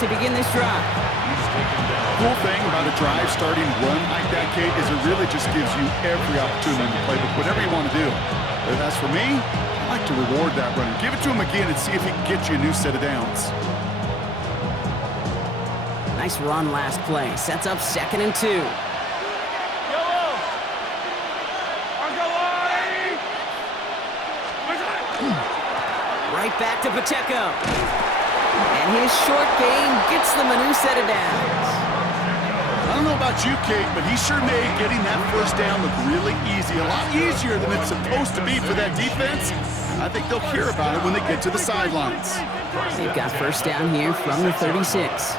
to begin this drive. Cool thing about a drive starting run like that, Kate, is it really just gives you every opportunity to play with whatever you want to do. But as for me, I like to reward that runner. Give it to him again and see if he can get you a new set of downs. Nice run last play. Sets up 2nd and 2. Right back to Pacheco. And his short game gets them a new set of downs. I don't know about you, Kate, but he sure made getting that first down look really easy. A lot easier than it's supposed to be for that defense. I think they'll hear about it when they get to the sidelines. They've got first down here from the 36.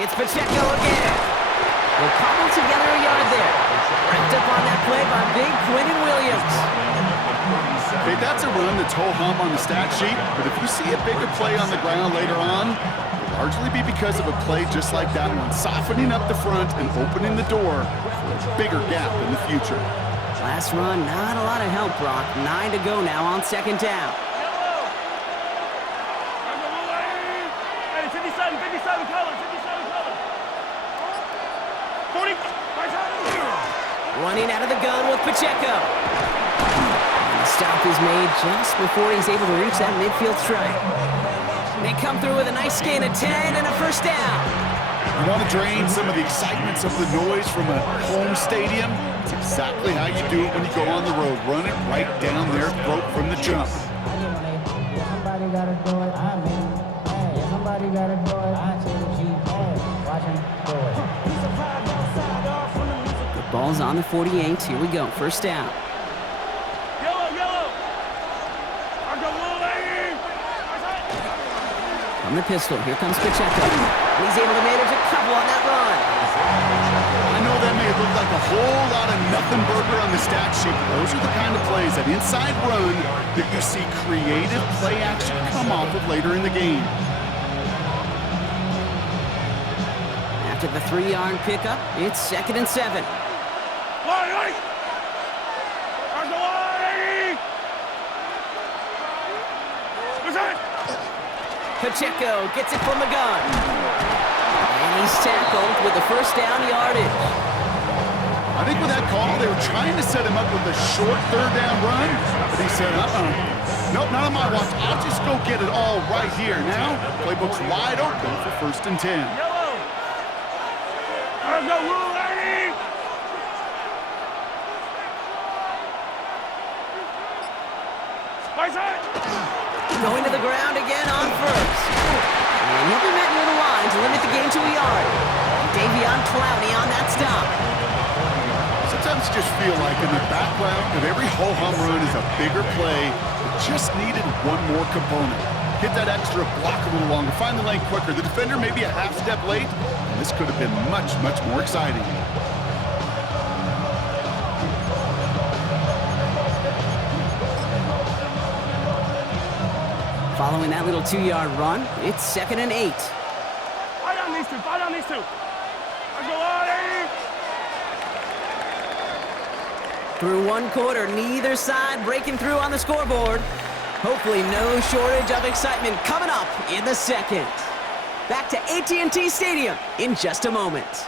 It's Pacheco again. We'll cobble together a yard there. Wrapped up on that play by big Quentin Williams. Okay, that's a run that's ho-hum on the stat sheet, but if you see a bigger play on the ground later on, it'll largely be because of a play just like that one, softening up the front and opening the door for a bigger gap in the future. Last run, not a lot of help, Brock. 9 to go now on 2nd down. 57 color. 40. Running out of the gun with Pacheco. And the stop is made just before he's able to reach that midfield strike. They come through with a nice gain of 10 and a first down. You want to drain some of the excitement, some of the noise from a home stadium? It's exactly how you do it when you go on the road. Run it right down their throat from the jump. Somebody gotta do it. I mean, hey, somebody gotta do it. I say what you watch him do it. The ball's on the 48. Here we go. First down. Yellow. From the pistol, here comes Pacheco. And he's able to manage a couple on that run. I know that may look like a whole lot of nothing burger on the stat sheet, but those are the kind of plays, that inside run, that you see creative play action come off of later in the game. After the 3-yard pickup, it's 2nd and 7. Pacheco gets it from the gun. And he's tackled with the first down yardage. I think with that call, they were trying to set him up with a short 3rd down run, but he said, nope, not on my watch. I'll just go get it all right here. Now, playbook's wide open for 1st and 10. Going to the ground again on first. And he'll be met near the line to limit the game to a yard. Davion Clowney on that stop. Sometimes you just feel like in the background of every ho-hum run is a bigger play that just needed one more component. Hit that extra block a little longer, find the lane quicker. The defender may be a half step late, and this could have been much, much more exciting. Following that little 2-yard run, it's 2nd and 8. Fight on these two. Through 1 quarter, neither side breaking through on the scoreboard. Hopefully no shortage of excitement coming up in the 2nd. Back to AT&T Stadium in just a moment.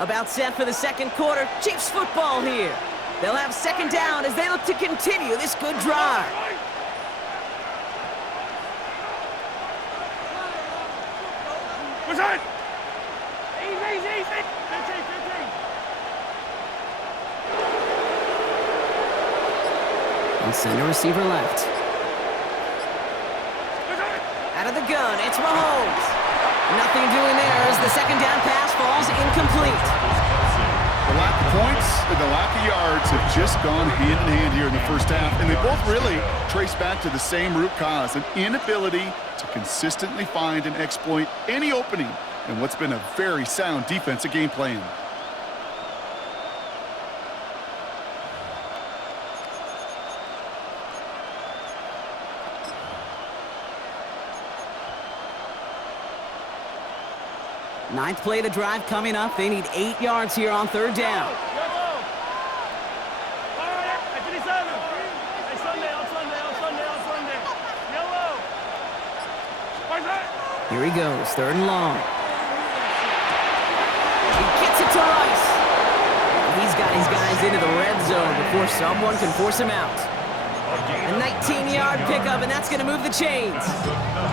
About set for the 2nd quarter. Chiefs football here. They'll have 2nd down as they look to continue this good drive. What's that? Easy. 15. And center receiver left. Out of the gun, it's Mahomes. Nothing doing there as the 2nd down pass falls incomplete. The lack of points and the lack of yards have just gone hand in hand here in the first half, and they both really trace back to the same root cause, an inability to consistently find and exploit any opening in what's been a very sound defensive game plan. Ninth play of the drive coming up. They need 8 yards here on third down. Yellow. All right, I finish on them. Hey, Sunday, on Sunday, on Sunday, on Sunday. Yellow. Where's that? Here he goes, third and long. He gets it to Rice. He's got his guys into the red zone before someone can force him out. A 19-yard pickup, and that's going to move the chains.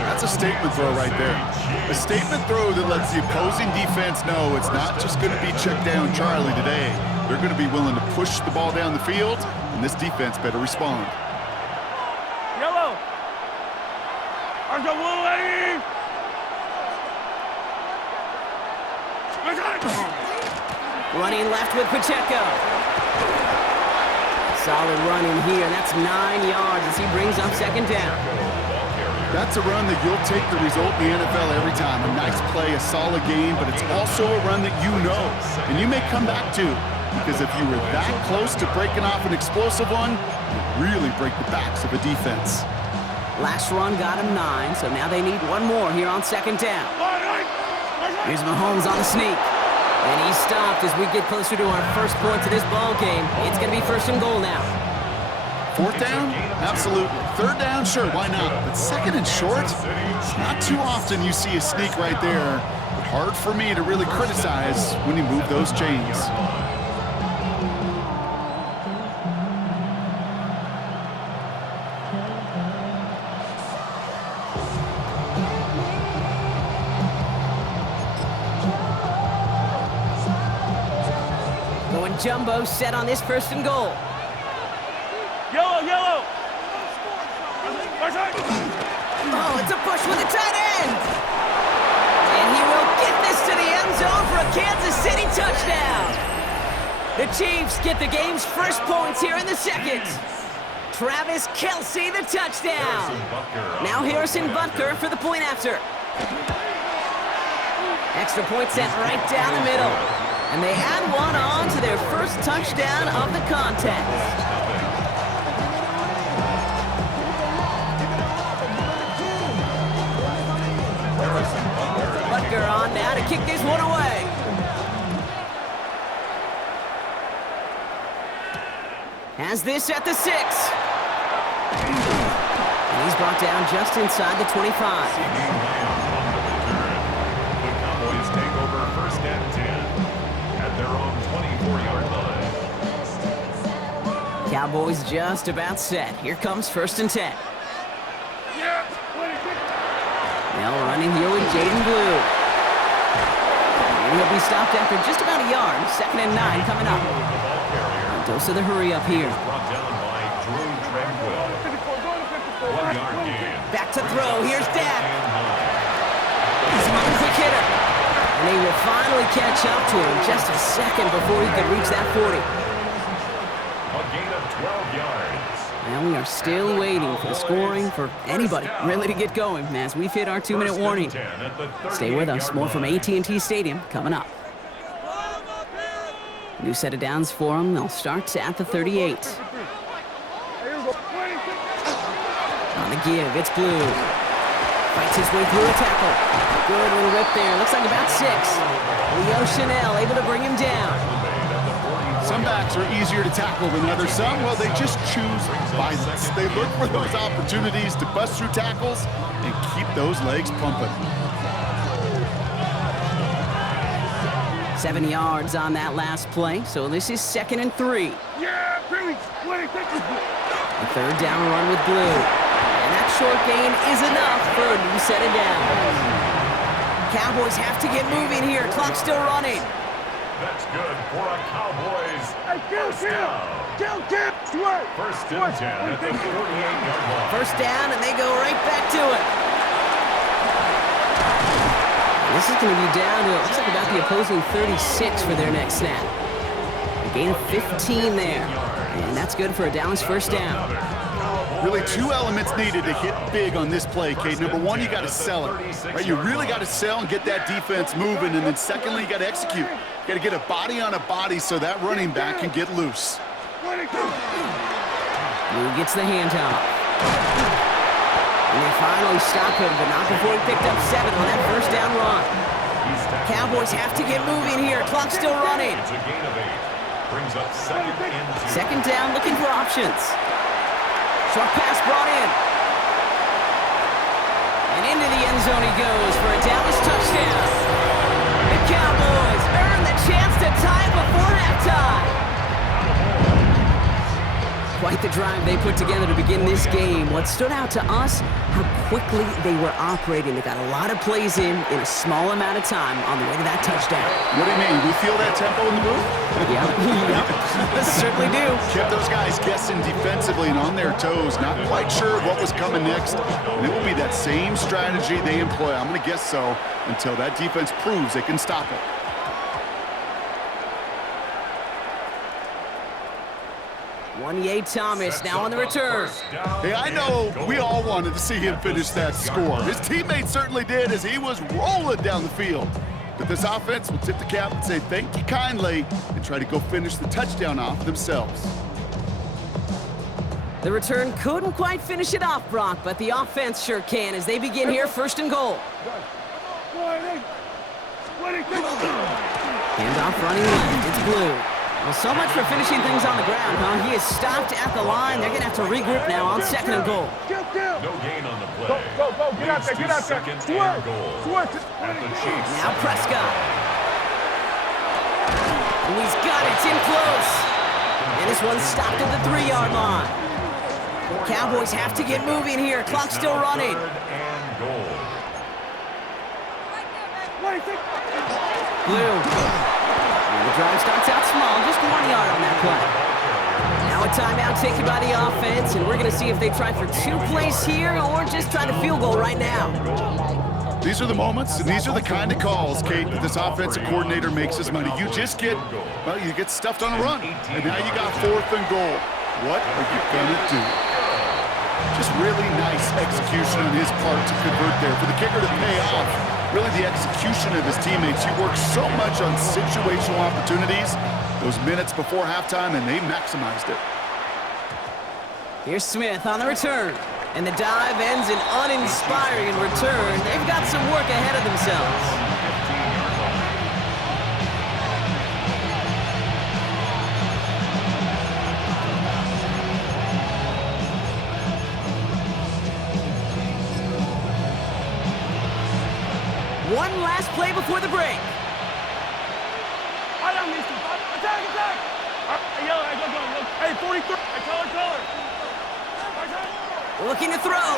That's a statement throw right there. A statement throw that lets the opposing defense know it's not just going to be check down Charlie today. They're going to be willing to push the ball down the field, and this defense better respond. Yellow. Where's the blue lady? Where's that? Running left with Pacheco. Solid running here. That's 9 yards as he brings up second down. That's a run that you'll take the result in the NFL every time. A nice play, a solid game, but it's also a run that you know, and you may come back to, because if you were that close to breaking off an explosive one, you really break the backs of a defense. Last run got him 9, so now they need one more here on second down. Here's Mahomes on the sneak. And he's stopped as we get closer to our first points of this ball game. It's going to be first and goal now. Fourth down? Absolutely. Third down? Sure, why not? But second and short? It's not too often you see a sneak right there. But hard for me to really criticize when you move those chains. Jumbo set on this first and goal. Yellow, yellow. Where's that? Oh, it's a push with a tight end. And he will get this to the end zone for a Kansas City touchdown. The Chiefs get the game's first points here in the second. Travis Kelce, the touchdown. Now Harrison Butker for the point after. Extra point sent right down the middle. And they add one on to their first touchdown of the contest. Butker on now to kick this one away. Has this at the 6. And he's brought down just inside the 25. Cowboys just about set. Here comes first and 10. Now running here with Jaden Blue. And he'll be stopped after just about a yard. Second and 9 coming up. A dose of the hurry up here. Back to throw. Here's Dak. He's a quick hitter. And they will finally catch up to him just a second before he could reach that 40. Now we are still waiting for the scoring for anybody really to get going as we've hit our 2-minute warning. Stay with us. More from AT&T Stadium coming up. New set of downs for them. They'll start at the 38. On the give, it's Blue. Fights his way through a tackle. Good little rip there. Looks like about 6. Leo Chanel able to bring him down. Some backs are easier to tackle than others. Some, well, they just choose violence. They look for those opportunities to bust through tackles and keep those legs pumping. 7 yards on that last play, so this is second and 3. Yeah, bring it. A third down run with Blue. And that short gain is enough for a new set of downs. Cowboys have to get moving here. Clock's still running. That's good for a Cowboys. Hey, kill. First and 10 at the 48-yard line. First down, and they go right back to it. This is going to be down to, it looks like about the opposing 36 for their next snap. A gain of 15 there. And that's good for a Dallas first down. Really 2 elements needed to hit big on this play, Kate. Number 1, you got to sell it. Right? You really got to sell and get that defense moving. And then secondly, you got to execute. You got to get a body on a body so that running back can get loose. Blue gets the handoff. And they finally stop him, but not before he picked up 7 on that first down run. Cowboys have to get moving here. Clock's still running. It's a gain of 8. Brings up second and 2. Second down, looking for options. Short pass brought in. And into the end zone he goes for a Dallas touchdown. The Cowboys earn the chance to tie it before halftime. Quite the drive they put together to begin this game. What stood out to us, how quickly they were operating. They got a lot of plays in a small amount of time on the way to that touchdown. What do you mean? We feel that tempo in the booth? Yep, certainly do. Kept those guys guessing defensively and on their toes, not quite sure what was coming next. And it will be that same strategy they employ, I'm going to guess so, until that defense proves they can stop it. Ye Thomas now on the return. Hey, I know we all wanted to see him finish that score. His teammates certainly did as he was rolling down the field. But this offense will tip the cap and say thank you kindly and try to go finish the touchdown off themselves. The return couldn't quite finish it off, Brock, but the offense sure can as they begin here, first and goal. Handoff running left, it's Blue. Well, so much for finishing things on the ground, huh? He is stopped at the line. They're going to have to regroup now on second and goal. No gain on the play. Go, get out there, get out there. Second and goal. At the Chiefs. Now Prescott. And he's got it. It's in close. And this one's stopped at the 3-yard line. Cowboys have to get moving here. Clock's still running. Third and goal. Blue. The drive starts out small, just 1 yard on that play. Now a timeout taken by the offense, and we're going to see if they try for 2 plays here or just try to field goal right now. These are the moments, and these are the kind of calls, Kate, that this offensive coordinator makes his money. You just get, well, you get stuffed on a run, and now you got 4th and goal. What are you going to do? Just really nice execution on his part to convert there. For the kicker to pay off, really the execution of his teammates. He worked so much on situational opportunities those minutes before halftime, and they maximized it. Here's Smith on the return. And the dive ends in uninspiring return. They've got some work ahead of themselves. One last play before the break. Attack! Hey, yo, go. Hey, 43. Color. Looking to throw.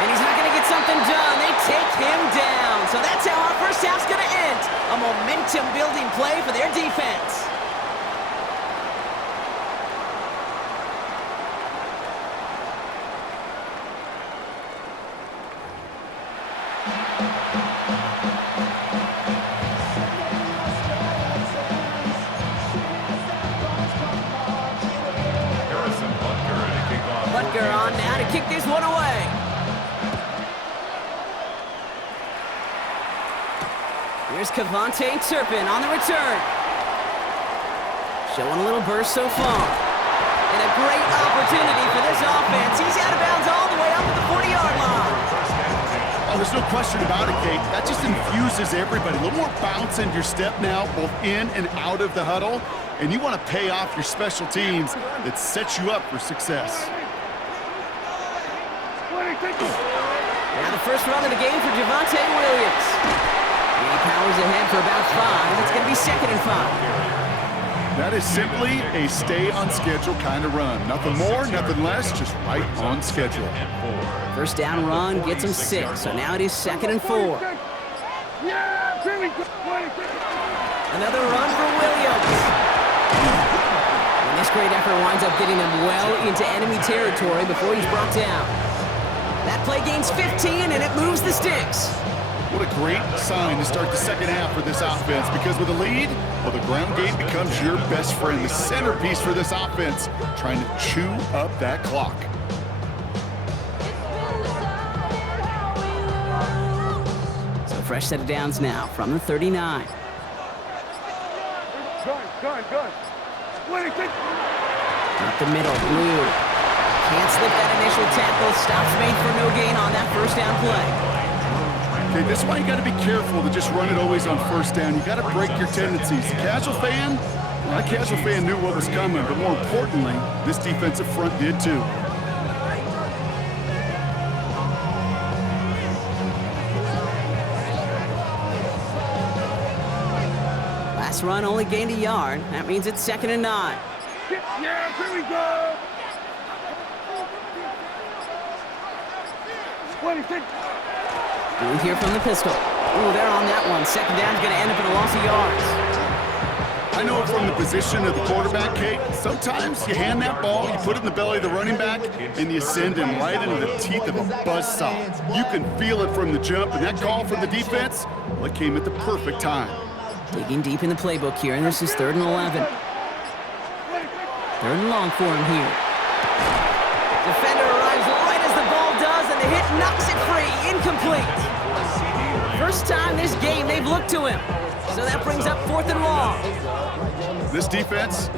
And he's not going to get something done. They take him down. So that's how our first half's going to end. A momentum-building play for their defense. Butker on now to kick this one away. Here's Kevontae Turpin on the return. Showing a little burst so far. And a great opportunity for this offense. He's out of bounds all the way up at the 40-yard line. Oh, there's no question about it, Kate. That just infuses everybody. A little more bounce in your step now, both in and out of the huddle. And you want to pay off your special teams that sets you up for success. Now the first run of the game for Javonte Williams. He powers ahead for about 5. It's going to be 2nd and 5. That is simply a stay-on-schedule kind of run. Nothing more, nothing less, just right on schedule. First down run gets him 6, so now it is 2nd and 4. Another run for Williams. And this great effort winds up getting him well into enemy territory before he's brought down. That play gains 15, and it moves the sticks. What a great sign to start the second half for this offense, because with a lead, well, the ground game becomes your best friend, the centerpiece for this offense, trying to chew up that clock. So fresh set of downs now from the 39. Gun. Up the middle, Blue. Can't slip that initial tackle. Stops made for no gain on that first down play. Okay, this is why you got to be careful to just run it always on first down. You got to break your tendencies. Casual fan, well, that casual fan knew what was coming, but more importantly, this defensive front did too. Last run only gained a yard. That means it's 2nd and 9. Yeah, here we go. 26. Blue here from the pistol. Ooh, they're on that one. 2nd down's going to end up in a loss of yards. I know it from the position of the quarterback, Kate. Sometimes you hand that ball, you put it in the belly of the running back, and you send him right into the teeth of a buzzsaw. You can feel it from the jump, and that call from the defense, well, it came at the perfect time. Digging deep in the playbook here, and this is 3rd and 11. 3rd and long for him here. Defender arrives right as the ball does, and the hit knocks it free. Incomplete. First time this game they've looked to him. So that brings up 4th and long. This defense,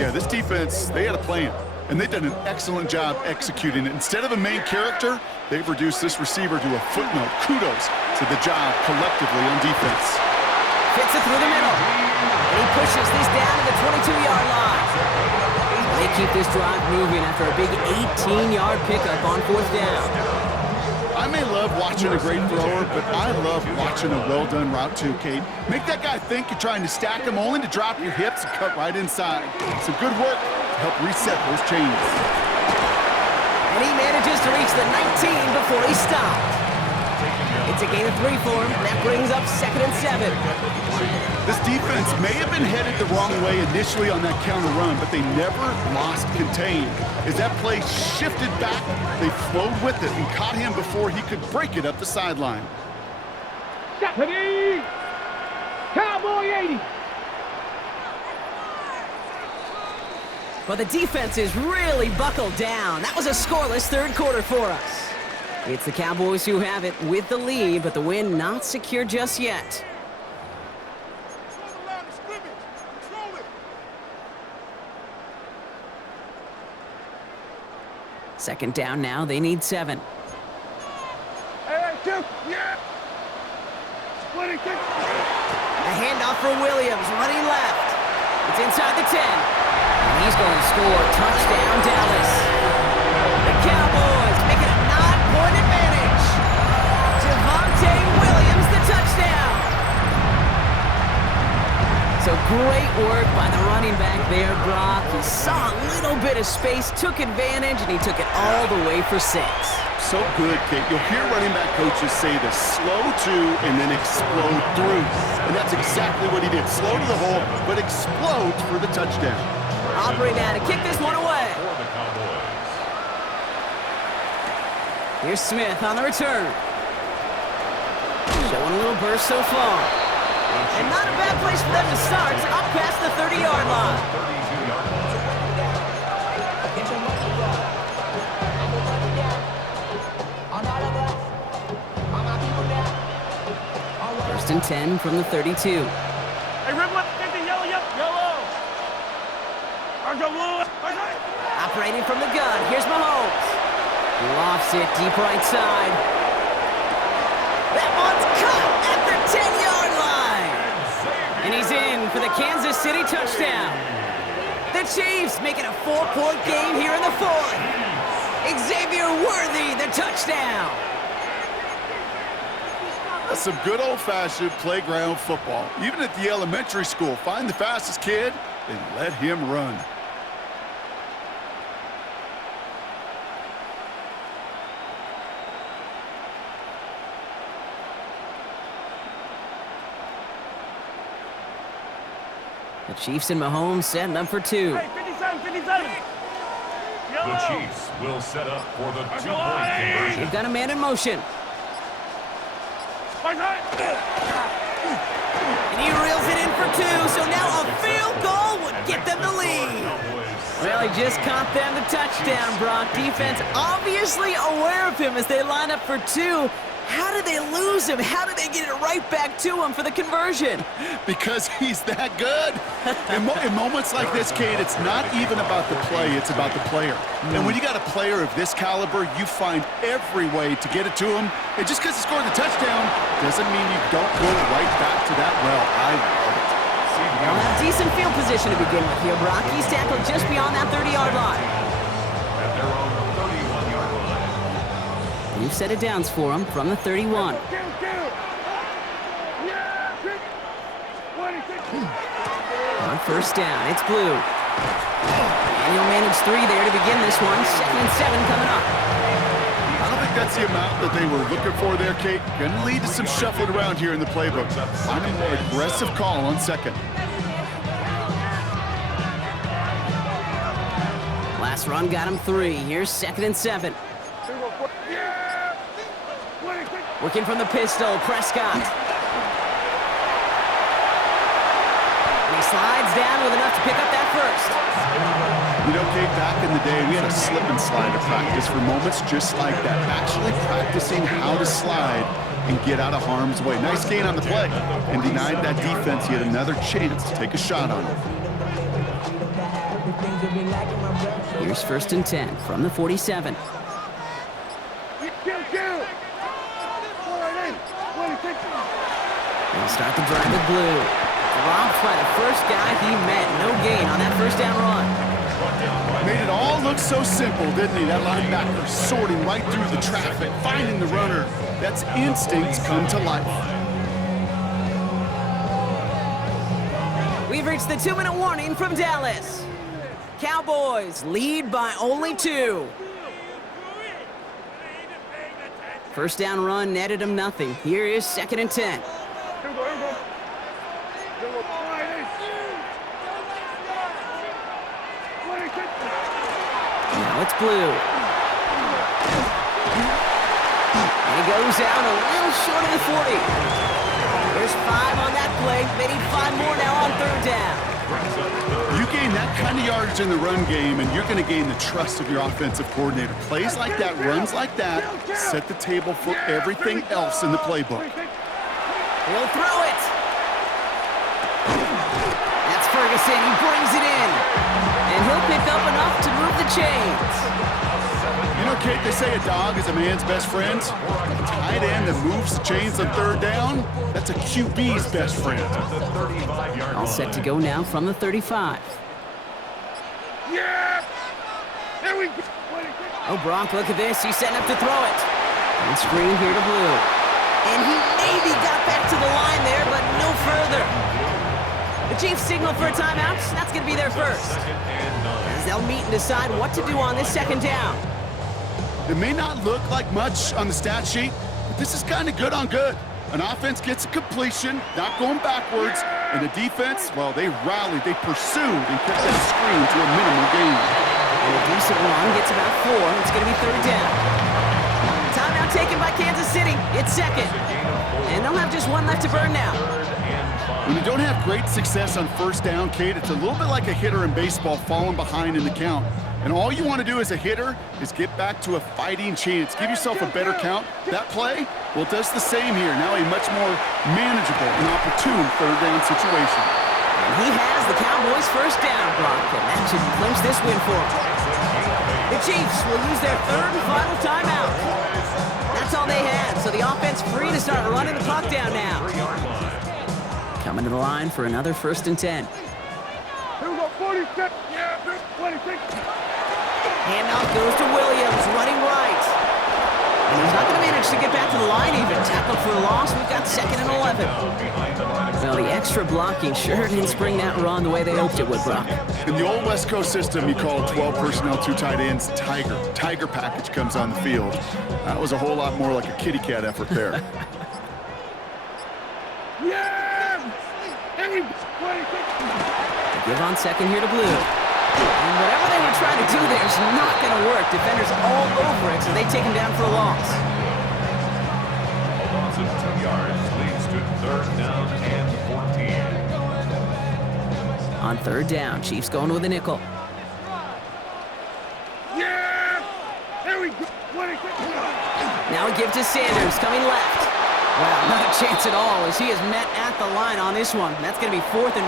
they had a plan. And they've done an excellent job executing it. Instead of a main character, they've reduced this receiver to a footnote. Kudos to the job collectively on defense. Fits it through the middle. And he pushes this down to the 22-yard line. They keep this drive moving after a big 18-yard pickup on 4th down. I may love watching a great thrower, but I love watching a well-done route too, Kate. Make that guy think you're trying to stack him only to drop your hips and cut right inside. Some good work to help reset those chains. And he manages to reach the 19 before he stopped. It's a gain of 3 for him. That brings up 2nd and 7. This defense may have been headed the wrong way initially on that counter run, but they never lost contain. As that play shifted back, they flowed with it and caught him before he could break it up the sideline. Cowboy 80. Well, the defense is really buckled down. That was a scoreless 3rd quarter for us. It's the Cowboys who have it with the lead, but the win not secure just yet. Second down now, they need 7. Hey, two. Yeah. 26. The handoff for Williams, running left. It's inside the 10. And he's going to score. Touchdown, Dallas. The Cowboys make it a 9-point advantage. Javonte Williams, the touchdown. So great work by the running back there, Brock. He saw a little bit of space, took advantage, and he took it all the way for 6. So good, Kate. You'll hear running back coaches say the slow to and then explode through. And that's exactly what he did. Slow to the hole, but explodes for the touchdown. Aubrey now to kick this one away. For the Cowboys. Here's Smith on the return. Showing a little burst so far. And not a bad place for them to start. Up past the 30-yard line. 32-yard line. First and 10 from the 32. Hey, Riplet, get the yellow. Argo blue. Operating from the gun. Here's Mahomes. He lofts it deep right side. That one's caught at the 10-yard line. And he's in for the Kansas City touchdown. The Chiefs make it a 4-point game here in the 4th. Xavier Worthy, the touchdown. That's some good old-fashioned playground football. Even at the elementary school, find the fastest kid and let him run. The Chiefs and Mahomes setting up for 2. Hey, 57. The Chiefs will set up for the 2-point conversion. They've got a man in motion. And he reels it in for 2, so now a field goal would get them the lead. Well, he just caught them the touchdown, Brock. Defense obviously aware of him as they line up for 2. How did they lose him? How did they get it right back to him for the conversion? Because he's that good. In moments like this, Kate, it's not even about the play, it's about the player. And when you got a player of this caliber, you find every way to get it to him. And just because he scored the touchdown doesn't mean you don't go right back to that well. I love it. They'll have decent field position to begin with here, Brock. He's tackled just beyond that 30-yard line. At their own 31-yard line. New set of downs for him from the 31. On first down, it's Blue. And he'll manage 3 there to begin this one. 2nd and 7 coming up. I don't think that's the amount that they were looking for there, Kate. Going to lead to some shuffling around here in the playbook. Find a more aggressive call on 2nd. Last run got him 3. Here's 2nd and 7. Working from the pistol, Prescott. And he slides down with enough to pick up that first. You know, Kate, back in the day, we had a slip and slide to practice for moments just like that. Actually practicing how to slide and get out of harm's way. Nice gain on the play. And denied that defense yet another chance to take a shot on him. Here's 1st and 10 from the 47. They'll start the drive with Blue. Dropped by the first guy he met. No gain on that first down run. Made it all look so simple, didn't he? That linebacker sorting right through the traffic, finding the runner. That's instincts come to life. We've reached the 2-minute warning from Dallas. Cowboys lead by only 2. First down run netted him nothing. Here is 2nd and 10. Now it's Blue. And he goes out a little short of the 40. There's 5 on that play. They need 5 more now on 3rd down. You gain that kind of yardage in the run game, and you're going to gain the trust of your offensive coordinator. Plays like that, runs like that, set the table for everything else in the playbook. He'll throw it. That's Ferguson. He brings it in. And he'll pick up enough to move the chains. You know, Kate, they say a dog is a man's best friend. A tight end that moves the chains on 3rd down, that's a QB's best friend. All set to go now from the 35. Yeah! There we go! Oh, Brock, look at this. He's setting up to throw it. And screen here to Blue. And he maybe got back to the line there, but no further. The Chiefs signal for a timeout. That's going to be their first. As they'll meet and decide what to do on this 2nd down. It may not look like much on the stat sheet, but this is kind of good on good. An offense gets a completion, not going backwards, and the defense, well, they rallied, they pursued, and kept that screen to a minimal gain. And a decent run gets about 4. It's going to be 3rd down. Timeout taken by Kansas City. It's 2nd. And they'll have just 1 left to burn now. When you don't have great success on 1st down, Kate, it's a little bit like a hitter in baseball falling behind in the count. And all you want to do as a hitter is get back to a fighting chance. Give yourself a better count. That play, well, it does the same here. Now a much more manageable and opportune 3rd down situation. And he has the Cowboys' first down, Brock, and that should clinch this win for him. The Chiefs will use their 3rd and final timeout. That's all they had, so the offense free to start running the clock down now. Coming to the line for another 1st and 10. Here we go, 46. Yeah, 26. Handoff goes to Williams, running right. And he's not going to manage to get back to the line even. Tackled for a loss. We've got 2nd and 11. Well, the extra blocking sure didn't spring that run the way they hoped it would, Brock. In the old West Coast system, you call 12 personnel, 2 tight ends, Tiger. Tiger package comes on the field. That was a whole lot more like a kitty cat effort there. Yeah! Hey, 26. Give on 2nd here to Blue. And whatever they were trying to do there is not going to work. Defenders all over it, so they take him down for a loss. A loss of 2 yards leads to 3rd down and 14. On 3rd down, Chiefs going with a nickel. Yeah! There we go, 26. Now a give to Sanders, coming left. Well, not a chance at all as he is met at the line on this one. That's going to be 4th and